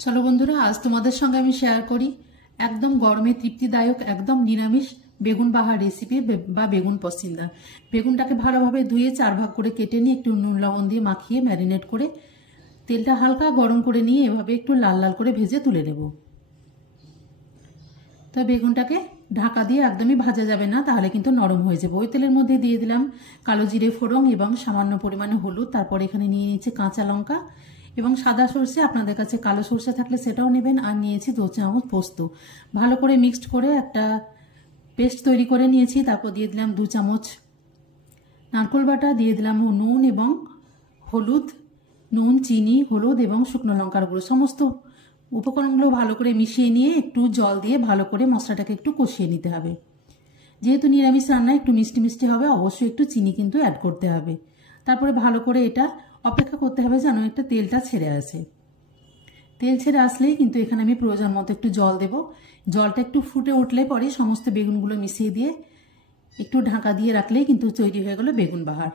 চলো বন্ধুরা, আজ তোমাদের সঙ্গে আমি শেয়ার করি একদম গরমে তৃপ্তিদায়ক একদম নিরামিষ বেগুন বাহার রেসিপি বা বেগুন পসিন্দা। বেগুনটাকে ভালোভাবে ধুয়ে 4 ভাগ করে কেটে নিয়ে একটু নুন লবণ দিয়ে মাখিয়ে ম্যারিনেট করে তেলটা হালকা গরম করে নিয়ে এভাবে একটু লাল লাল করে ভেজে তুলে নেব। তো বেগুনটাকে ঢাকা দিয়ে একদমই ভাজা যাবে না, তাহলে কিন্তু নরম হয়ে যাবে। ওই তেলের মধ্যে দিয়ে দিলাম কালো জিরে ফোড়ন এবং সামান্য পরিমাণে হলুদ। তারপর এখানে নিয়ে নিয়েছি কাঁচা লঙ্কা এবং সাদা সর্ষে, আপনাদের কাছে কালো সর্ষে থাকলে সেটাও নেবেন। আর নিয়েছি 2 চামচ পোস্ত। ভালো করে মিক্সড করে একটা পেস্ট তৈরি করে নিয়েছি। তারপর দিয়ে দিলাম 2 চামচ নারকেল বাটা, দিয়ে দিলাম নুন এবং হলুদ, নুন, চিনি, হলুদ এবং শুকনো লঙ্কার গুঁড়ো। সমস্ত উপকরণগুলো ভালো করে মিশিয়ে নিয়ে একটু জল দিয়ে ভালো করে মশলাটাকে একটু কষিয়ে নিতে হবে। যেহেতু নিরামিষ রান্না একটু মিষ্টি মিষ্টি হবে, অবশ্যই একটু চিনি কিন্তু অ্যাড করতে হবে। তারপরে ভালো করে এটা অপেক্ষা করতে হবে যেন একটা তেলটা ছেড়ে আসে। তেল ছেড়ে আসলেই কিন্তু এখানে আমি প্রয়োজন মতো একটু জল দেব। জলটা একটু ফুটে উঠলে পরে সমস্ত বেগুনগুলো মিশিয়ে দিয়ে একটু ঢাকা দিয়ে রাখলেই কিন্তু তৈরি হয়ে গেল বেগুন বাহার।